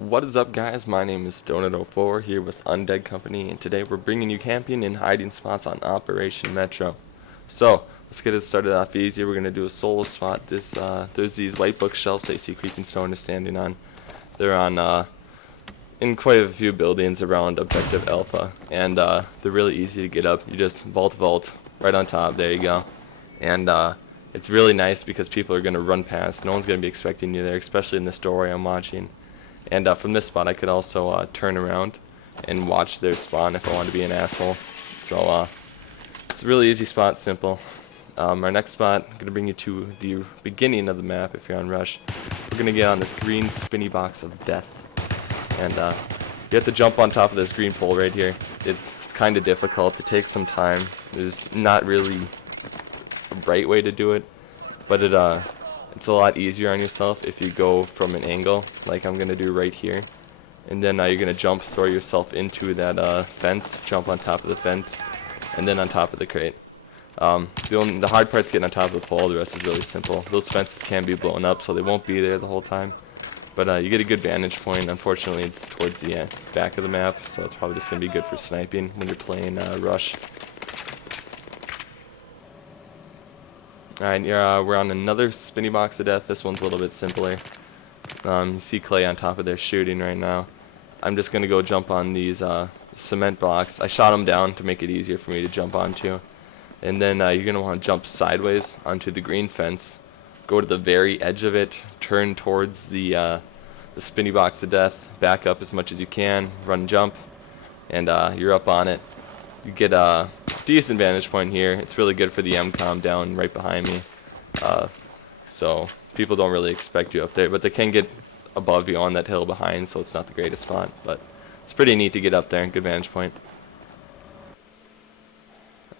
What is up, guys? My name is Donut04 here with Undead Company, and today we're bringing you camping and hiding spots on Operation Metro. So let's get it started off easy. We're gonna do a solo spot. There's these white bookshelves that you see Creeping Stone is standing on. They're on in quite a few buildings around Objective Alpha, and they're really easy to get up. You just vault right on top. There you go, and it's really nice because people are gonna run past. No one's gonna be expecting you there, especially in this doorway I'm watching. And from this spot, I could also turn around and watch their spawn if I want to be an asshole. So it's a really easy spot, simple. Our next spot, I'm going to bring you to the beginning of the map if you're on Rush. We're going to get on this green spinny box of death. And you have to jump on top of this green pole right here. It's kind of difficult. It takes some time. There's not really a right way to do it, but it's a lot easier on yourself if you go from an angle like I'm gonna do right here, and then you're gonna throw yourself into that fence, jump on top of the fence, and then on top of the crate. The hard part's getting on top of the pole. The rest is really simple. Those fences can be blown up, so they won't be there the whole time, but you get a good vantage point. Unfortunately, it's towards the back of the map, so it's probably just gonna be good for sniping when you're playing Rush. Alright, we're on another spinny box of death. This one's a little bit simpler. You see Clay on top of there shooting right now. I'm just going to go jump on these cement blocks. I shot them down to make it easier for me to jump onto. And then you're going to want to jump sideways onto the green fence. Go to the very edge of it. Turn towards the spinny box of death. Back up as much as you can. Run, jump. And you're up on it. You get a decent vantage point here. It's really good for the MCOM down right behind me. So people don't really expect you up there, but they can get above you on that hill behind, so it's not the greatest spot. But it's pretty neat to get up there. Good vantage point.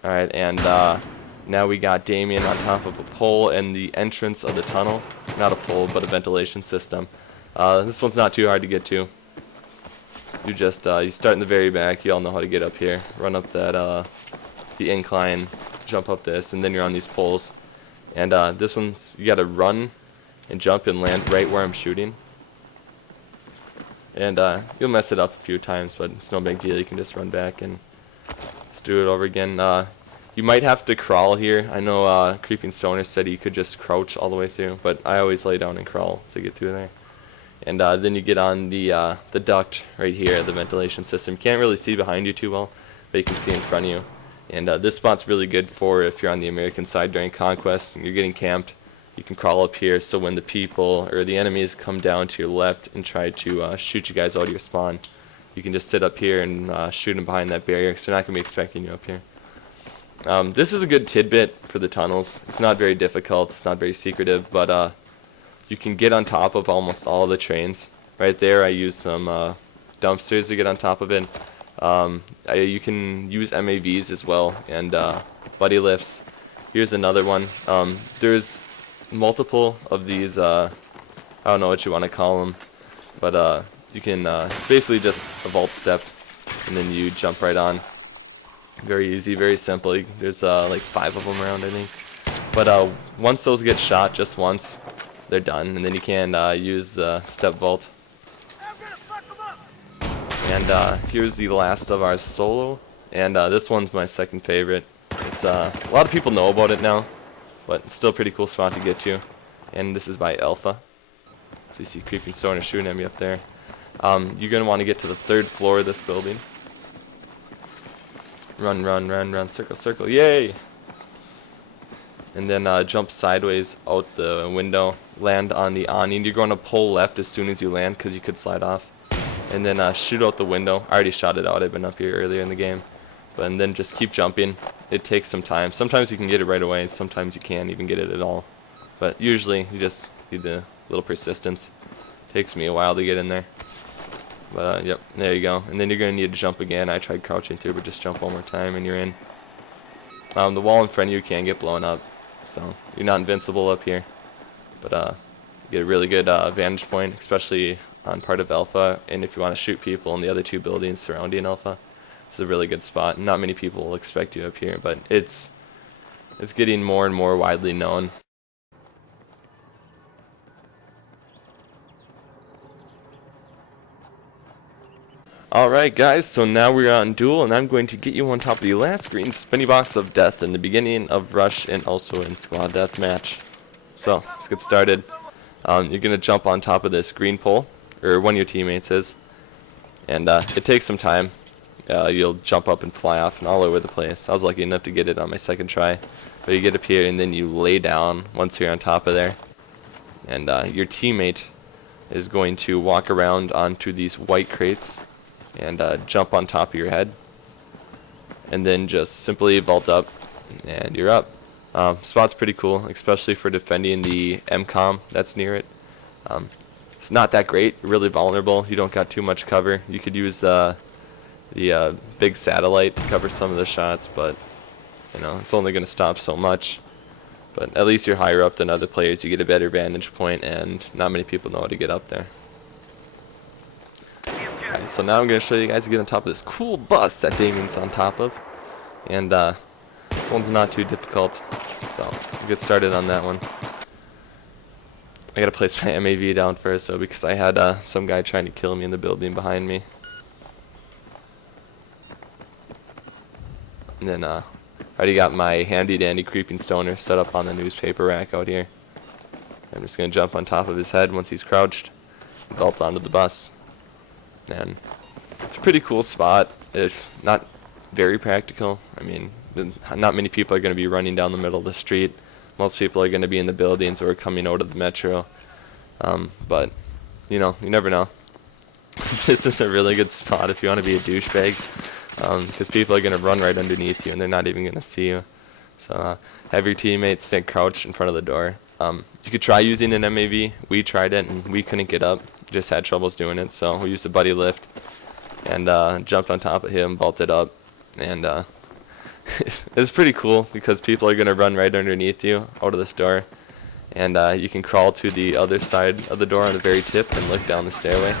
Alright, and now we got Damien on top of a pole and the entrance of the tunnel. Not a pole, but a ventilation system. This one's not too hard to get to. You just you start in the very back. You all know how to get up here. Run up that the incline, jump up this, and then you're on these poles. And this one's you gotta run and jump and land right where I'm shooting. And you'll mess it up a few times, but it's no big deal. You can just run back and just do it over again. You might have to crawl here. I know Creeping Stoner said he could just crouch all the way through, but I always lay down and crawl to get through there. And then you get on the duct right here, the ventilation system. You can't really see behind you too well, but you can see in front of you. And this spot's really good for if you're on the American side during Conquest and you're getting camped. You can crawl up here, so when the people or the enemies come down to your left and try to shoot you guys out of your spawn, you can just sit up here and shoot them behind that barrier, because they're not going to be expecting you up here. This is a good tidbit for the tunnels. It's not very difficult. It's not very secretive, but you can get on top of almost all of the trains. Right there I use some dumpsters to get on top of it. You can use MAVs as well, and buddy lifts. Here's another one. There's multiple of these, I don't know what you want to call them, but you can basically just a vault step, and then you jump right on. Very easy, very simple. There's like 5 of them around, I think. But once those get shot just once, they're done, and then you can use step vault. And here's the last of our solo, and this one's my second favorite. It's a lot of people know about it now, but it's still a pretty cool spot to get to. And this is by Alpha. So you see Creeping Stoner shooting at me up there. You're gonna want to get to the 3rd floor of this building. Run, run, run, run, circle, circle, yay! And then jump sideways out the window, land on the awning. You're going to pull left as soon as you land, because you could slide off. And then shoot out the window. I already shot it out. I've been up here earlier in the game. And then just keep jumping. It takes some time. Sometimes you can get it right away. Sometimes you can't even get it at all. But usually you just need a little persistence. Takes me a while to get in there. But yep, there you go. And then you're going to need to jump again. I tried crouching through, but just jump one more time and you're in. The wall in front of you can get blown up, so you're not invincible up here. But you get a really good vantage point, especially on part of Alpha, and if you want to shoot people in the other 2 buildings surrounding Alpha, it's a really good spot. Not many people will expect you up here, but it's getting more and more widely known. Alright guys, so now we're on duel, and I'm going to get you on top of the last green spinny box of death in the beginning of rush and also in squad deathmatch. So let's get started. You're going to jump on top of this green pole, or one of your teammates is, and it takes some time. You'll jump up and fly off and all over the place. I was lucky enough to get it on my second try. But you get up here and then you lay down once you're on top of there, and your teammate is going to walk around onto these white crates and jump on top of your head, and then just simply vault up and you're up. Spot's pretty cool, especially for defending the MCOM that's near it. It's not that great, really vulnerable. You don't got too much cover. You could use the big satellite to cover some of the shots, but you know, it's only going to stop so much. But at least you're higher up than other players. You get a better vantage point, and not many people know how to get up there. Alright, so now I'm going to show you guys to get on top of this cool bus that Damien's on top of. And this one's not too difficult, so we'll get started on that one. I got to place my MAV down first, though, because I had some guy trying to kill me in the building behind me. And then I already got my handy dandy creeping stoner set up on the newspaper rack out here. I'm just going to jump on top of his head once he's crouched and vault onto the bus. And it's a pretty cool spot, if not very practical. I mean, not many people are going to be running down the middle of the street. Most people are going to be in the buildings or coming out of the metro. But, you know, you never know. This is a really good spot if you want to be a douchebag, because people are going to run right underneath you and they're not even going to see you. So have your teammates stay crouched in front of the door. You could try using an MAV. We tried it and we couldn't get up. Just had troubles doing it, so we used a buddy lift and jumped on top of him, vaulted up, and it's pretty cool because people are going to run right underneath you out of this door, and you can crawl to the other side of the door on the very tip and look down the stairway.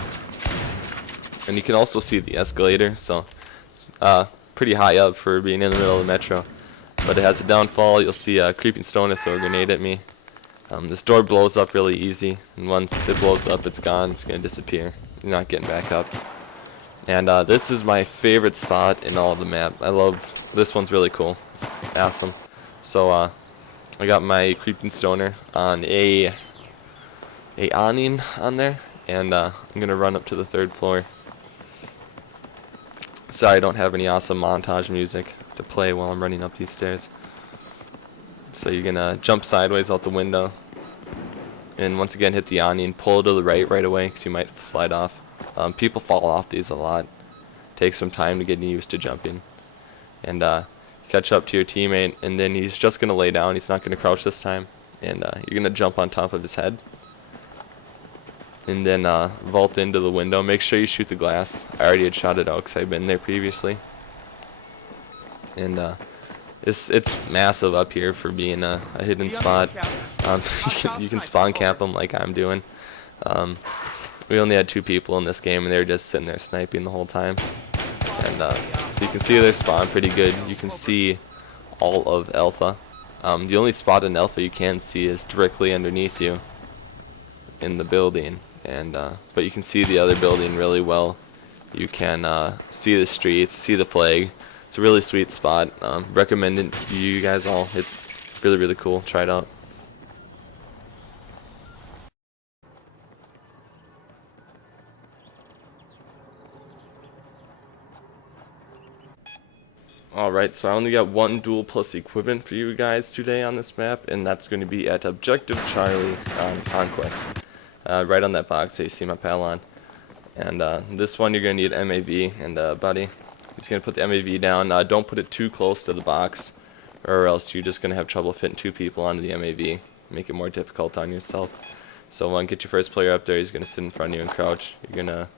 And you can also see the escalator, so it's pretty high up for being in the middle of the metro. But it has a downfall. You'll see a creeping stoner throw a grenade at me. This door blows up really easy, and once it blows up, it's gone. It's going to disappear. You're not getting back up. And this is my favorite spot in all of the map. I love this one's really cool. It's awesome. So I got my creeping stoner on a awning on there, and I'm going to run up to the 3rd floor. Sorry, I don't have any awesome montage music to play while I'm running up these stairs. So you're going to jump sideways out the window, and once again hit the awning, pull to the right away because you might slide off. People fall off these a lot. Takes some time to get used to jumping. And catch up to your teammate, and then he's just going to lay down. He's not going to crouch this time. And you're going to jump on top of his head. And then vault into the window. Make sure you shoot the glass. I already had shot it out because I've been there previously. And it's massive up here for being a hidden spot. You can spawn camp them like I'm doing. We only had 2 people in this game, and they were just sitting there sniping the whole time. And so you can see their spawn pretty good. You can see all of Alpha. The only spot in Alpha you can see is directly underneath you in the building. And but you can see the other building really well. You can see the streets, see the flag. It's a really sweet spot. Recommend it to you guys all. It's really cool. Try it out. Alright, so I only got 1 duel plus equipment for you guys today on this map, and that's going to be at Objective Charlie on Conquest. Right on that box that you see my pal on. And this one you're going to need MAV, and buddy, he's going to put the MAV down. Don't put it too close to the box, or else you're just going to have trouble fitting 2 people onto the MAV. Make it more difficult on yourself. So get your first player up there. He's going to sit in front of you and crouch. You're going to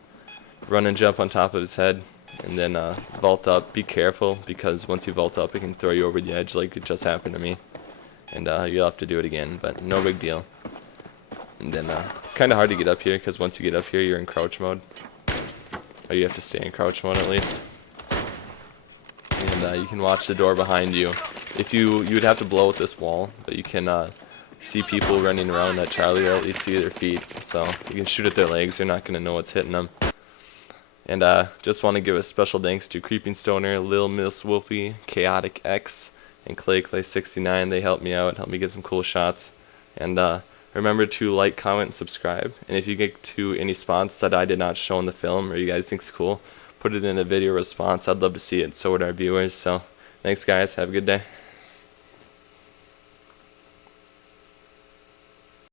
run and jump on top of his head, and then vault up. Be careful, because once you vault up, it can throw you over the edge like it just happened to me. And you'll have to do it again, but no big deal. And then it's kind of hard to get up here, because once you get up here, you're in crouch mode. Or you have to stay in crouch mode at least. And you can watch the door behind you. If you would have to blow at this wall, but you can see people running around that Charlie, or at least see their feet. So you can shoot at their legs. You're not going to know what's hitting them. And just want to give a special thanks to Creeping Stoner, Lil Miss Wolfie, Chaotic X, and Clay69. They helped me out, helped me get some cool shots. And remember to like, comment, and subscribe. And if you get to any spots that I did not show in the film or you guys think's cool, put it in a video response. I'd love to see it. So would our viewers. So thanks, guys. Have a good day.